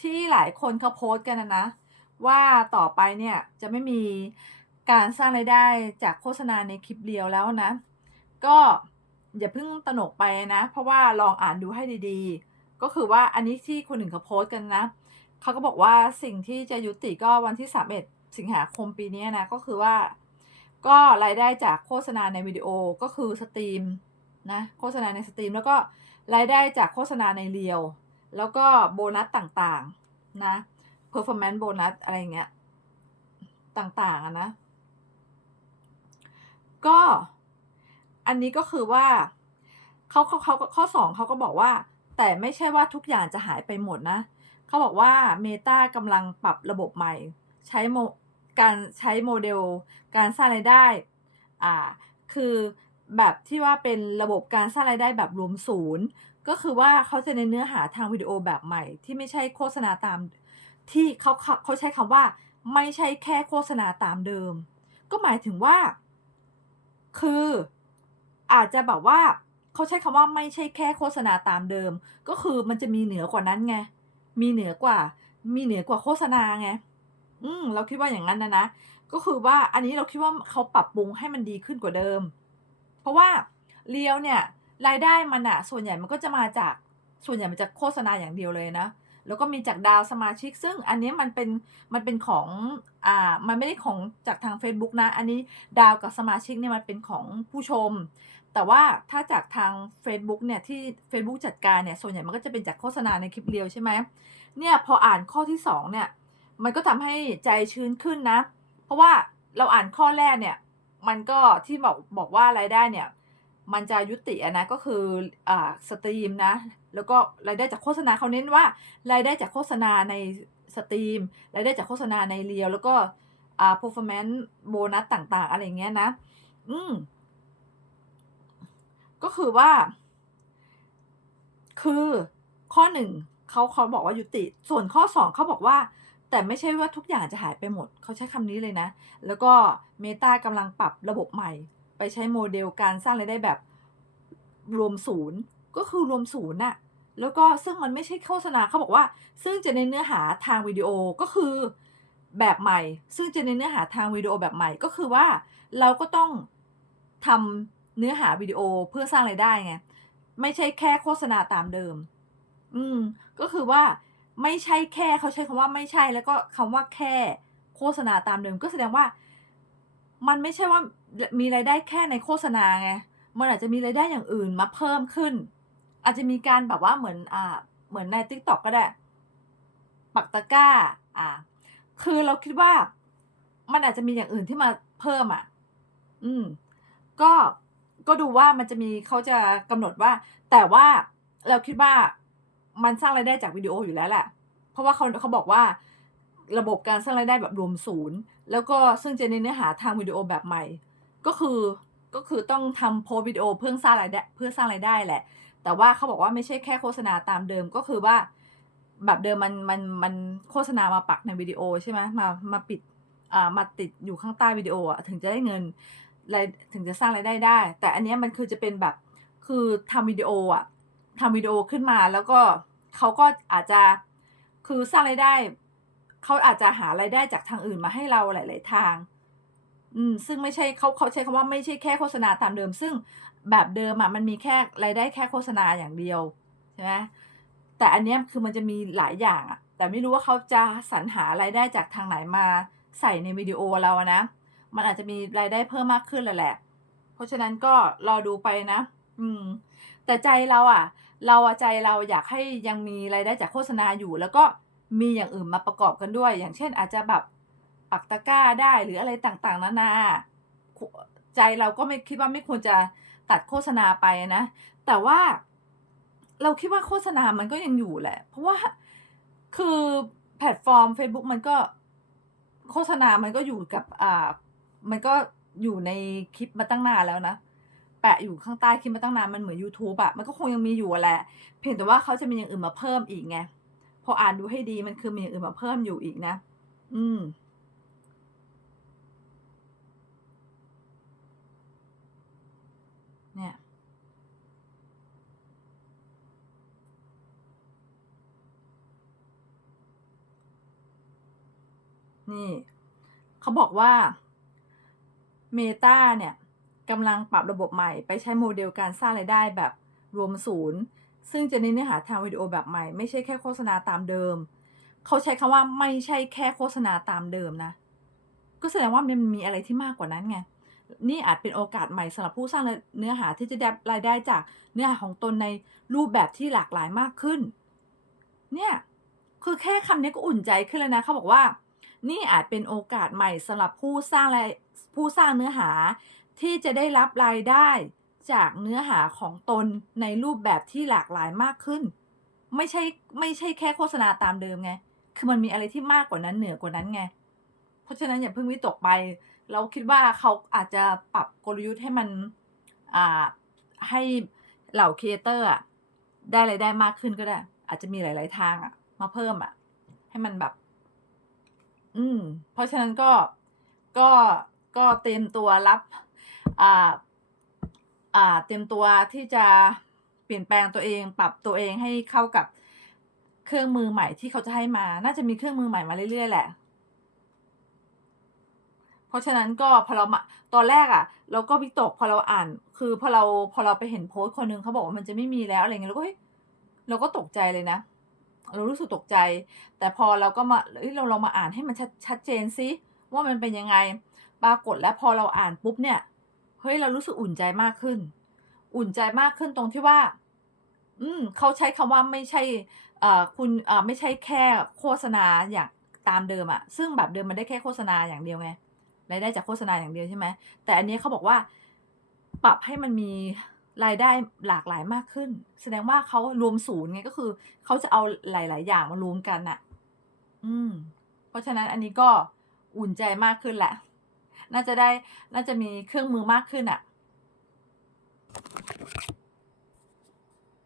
ที่หลายคนเขาโพสต์กันนะนะ ว่าต่อไปเนี่ยจะไม่มีการสร้างรายได้จากโฆษณาในคลิปเดียวแล้วนะ ก็อย่าเพิ่งตนกไปนะ เพราะว่าลองอ่านดูให้ดีๆ ก็คือว่าอันนี้ที่คนหนึ่งเขาโพสต์กันนะเขาก็บอกว่าสิ่งที่จะยุติก็วันที่31สิงหาคมปีนี้นะ ก็คือว่า ก็รายได้จากโฆษณาในวิดีโอก็คือสตรีมนะโฆษณาในสตรีมแล้วก็รายได้จากโฆษณาในเรียว แล้วก็โบนัสต่างๆ นะ performance โบนัสอะไรเงี้ย ต่างๆอะนะ ก็อันนี้ก็คือว่าเขาเขาเขาข้อสองเขาก็บอกว่า แต่ไม่ใช่ว่าทุกอย่างจะหายไปหมดนะเขาบอกว่า Meta กำลังปรับระบบใหม่ ใช้โมการใช้โมเดล การสร้างรายได้ อ่า คือแบบที่ว่าเป็นระบบการสร้างรายได้แบบรวมศูนย์ ก็คือว่าเขาจะในเนื้อหาทางวิดีโอแบบใหม่ ที่ไม่ใช่โฆษณาตาม ที่เขาเขาเขาใช้คำว่า ไม่ใช่แค่โฆษณาตามเดิม ก็หมายถึงว่า คือ อาจจะแบบว่าเขาใช้คำว่าไม่ใช่แค่โฆษณาตามเดิม ก็คือมันจะมีเหนือกว่านั้นไงมีเหนือกว่า มีเหนือกว่าโฆษณาไงอืมเราคิดว่าอย่างนั้นนะนะก็คือว่าอันนี้เราคิดว่าเขาปรับปรุงให้มันดีขึ้นกว่าเดิม เพราะว่าเรียวเนี่ย รายได้มันอะส่วนใหญ่มันก็จะมาจากส่วนใหญ่มันจะโฆษณาอย่างเดียวเลยนะ แล้วก็มีจากดาวสมาชิก ซึ่งอันนี้มันเป็นมันเป็นของอ่ามันไม่ได้ของจากทาง Facebook นะ อันนี้ดาวกับสมาชิกเนี่ยมันเป็นของผู้ชม แต่ว่าถ้าจากทาง Facebook เนี่ยที่ Facebook จัดการเนี่ยส่วนใหญ่มันก็จะเป็นจากโฆษณาในคลิปเรียวใช่ไหมเนี่ยพออ่านข้อที่สองเนี่ยมันก็ทำให้ใจชื้นขึ้นนะ เพราะว่าเราอ่านข้อแรกเนี่ยมันก็ที่บอกบอกว่ารายได้เนี่ย มันจะยุติอะนะก็คืออ่าสตรีมนะ แล้วก็รายได้จากโฆษณาเขาเน้นว่ารายได้จากโฆษณาในสตรีมรายได้จากโฆษณาในเรียวแล้วก็อ่า performance โบนัสต่างๆ อะไรเงี้ยนะ อืม ก็คือว่า คือข้อหนึ่งเขาเขาบอกว่ายุติ ส่วนข้อสองเขาบอกว่า แต่ไม่ใช่ว่าทุกอย่างจะหายไปหมด เขาใช้คำนี้เลยนะ แล้วก็เมตากำลังปรับระบบใหม่ ไปใช้โมเดลการสร้างรายได้แบบรวมศูนย์ก็คือรวมศูนย์น่ะแล้วก็ซึ่งมันไม่ใช่โฆษณาเขาบอกว่า ซึ่งจะในเนื้อหาทางวิดีโอก็คือแบบใหม่ ซึ่งจะในเนื้อหาทางวิดีโอแบบใหม่ก็คือว่าเราก็ต้องทำเนื้อหาวิดีโอเพื่อสร้างรายได้ไงไม่ใช่แค่โฆษณาตามเดิม อืม ก็คือว่าไม่ใช่แค่เขาใช้คำว่าไม่ใช่แล้วก็คำว่าแค่โฆษณาตามเดิม ก็แสดงว่า มันไม่ใช่ว่า มีรายได้แค่ในโฆษณาไงมันอาจจะมีรายได้อย่างอื่นมาเพิ่มขึ้น อาจจะมีการแบบว่าเหมือนอ่าเหมือนใน TikTok ก็ได้ ปักตะก้า อ่า คือเราคิดว่ามันอาจจะมีอย่างอื่นที่มาเพิ่มอะ อืม ก็ก็ดูว่ามันจะมีเขาจะกำหนดว่า แต่ว่าเราคิดว่ามันสร้างรายได้จากวิดีโออยู่แล้วแหละ เพราะว่าเขาเขาบอกว่าระบบการสร้างรายได้แบบรวมศูนย์ แล้วก็ซึ่งจะในเนื้อหาทางวิดีโอแบบใหม่ ก็คือก็คือต้องทำโพสวิดีโอเพื่อสร้างรายได้เพื่อสร้างรายได้แหละ แต่ว่าเขาบอกว่าไม่ใช่แค่โฆษณาตามเดิมก็คือว่า แบบเดิมมันมันมันโฆษณามาปักในวิดีโอใช่ไหมมามาปิดอ่ามาติดอยู่ข้างใต้วิดีโออะถึงจะได้เงินรถึงจะสร้างรายได้ได้ แต่อันนี้มันคือจะเป็นแบบคือทำวิดีโออะทำวิดีโอขึ้นมาแล้วก็เขาก็อาจจะคือสร้างรายได้เขาอาจจะหารายได้จากทางอื่นมาให้เราหลาย ๆ ทาง อืมซึ่งไม่ใช่เขาเขาใช้คำว่าไม่ใช่แค่โฆษณาตามเดิม ซึ่งแบบเดิมอะมันมีแค่รายได้แค่โฆษณาอย่างเดียวใช่ไหมแต่อันเนี้ยคือมันจะมีหลายอย่างอะ แต่ไม่รู้ว่าเขาจะสรรหารายได้จากทางไหนมาใส่ในวิดีโอเราอะนะ มันอาจจะมีรายได้เพิ่มมากขึ้นแหละแหละ เพราะฉะนั้นก็รอดูไปนะ อืม แต่ใจเราอะ เราอะใจเราอยากให้ยังมีรายได้จากโฆษณาอยู่ แล้วก็มีอย่างอื่นมาประกอบกันด้วย อย่างเช่นอาจจะแบบ ปักตะกร้าได้หรืออะไรต่างๆ นานา ใจเราก็ไม่คิดว่าไม่ควรจะตัดโฆษณาไปนะ แต่ว่าเราคิดว่าโฆษณามันก็ยังอยู่แหละ เพราะว่าคือแพลตฟอร์ม Facebook มันก็โฆษณามันก็อยู่กับอ่ามันก็อยู่ในคลิปมาตั้งนานแล้วนะ แปะอยู่ข้างใต้คลิปมาตั้งนานมันเหมือนยูทูบอะมันก็คงยังมีอยู่แหละ เพียงแต่ว่าเขาจะมีอย่างอื่นมาเพิ่มอีกไง พออ่านดูให้ดีมันคือมีอย่างอื่นมาเพิ่มอยู่อีกนะ อืม นี่ เขาบอกว่า Meta เนี่ยกำลังปรับระบบใหม่ ไปใช้โมเดลการสร้างรายได้แบบรวมศูนย์ ซึ่งจะเน้นเนื้อหาทางวิดีโอแบบใหม่ ไม่ใช่แค่โฆษณาตามเดิม เขาใช้คำว่าไม่ใช่แค่โฆษณาตามเดิมนะ ก็แสดงว่ามันมีอะไรที่มากกว่านั้นไงนี่อาจเป็นโอกาสใหม่สำหรับผู้สร้างเนื้อหาที่จะได้รายได้จากเนื้อหาของตนในรูปแบบที่หลากหลายมากขึ้น เนี่ย คือแค่คำนี้ก็อุ่นใจขึ้นแล้วนะ เขาบอกว่า นี่อาจเป็นโอกาสใหม่สำหรับผู้สร้างรายผู้สร้างเนื้อหา ที่จะได้รับรายได้จากเนื้อหาของตนในรูปแบบที่หลากหลายมากขึ้น ไม่ใช่ไม่ใช่แค่โฆษณาตามเดิมไง คือมันมีอะไรที่มากกว่านั้นเหนือกว่านั้นไง เพราะฉะนั้นอย่าเพิ่งวิตกไป เราคิดว่าเขาอาจจะปรับกลยุทธ์ให้มันอ่าให้เหล่าครีเอเตอร์อะได้รายได้มากขึ้นก็ได้ อาจจะมีหลาย ๆ ทางอะมาเพิ่มอะ ให้มันแบบ อืม เพราะฉะนั้นก็ก็ก็เตรียมตัวรับอ่าอ่าเตรียมตัวที่จะเปลี่ยนแปลงตัวเอง ปรับตัวเองให้เข้ากับเครื่องมือใหม่ที่เขาจะให้มา น่าจะมีเครื่องมือใหม่มาเรื่อยๆแหละ เพราะฉะนั้นก็พอเรามาตอนแรกอะเราก็วิตกพอเราอ่าน คือพอเราพอเราไปเห็นโพสต์คนนึงเขาบอกว่ามันจะไม่มีแล้วอะไรเงี้ยเราก็เฮ้ยเราก็ตกใจเลยนะ เรารู้สึกตกใจ แต่พอเราก็มาเฮ้ยเราลองมาอ่านให้มันชัดชัดเจนซิว่ามันเป็นยังไง ปรากฏแล้วพอเราอ่านปุ๊บเนี่ย เฮ้ยเรารู้สึกอุ่นใจมากขึ้น อุ่นใจมากขึ้นตรงที่ว่า อืมเขาใช้คำว่าไม่ใช่อ่อคุณอ่อไม่ใช่แค่โฆษณาอย่างตามเดิมอะซึ่งแบบเดิมมันได้แค่โฆษณาอย่างเดียวไงรายได้จากโฆษณาอย่างเดียวใช่ไหมแต่อันนี้เขาบอกว่า ปรับให้มันมี รายได้หลากหลายมากขึ้น แสดงว่าเขารวมศูนย์ไงก็คือเขาจะเอาหลาย ๆ อย่างมารวมกันอะอืม เพราะฉะนั้นอันนี้ก็อุ่นใจมากขึ้นแหละ น่าจะได้ น่าจะมีเครื่องมือมากขึ้นอะ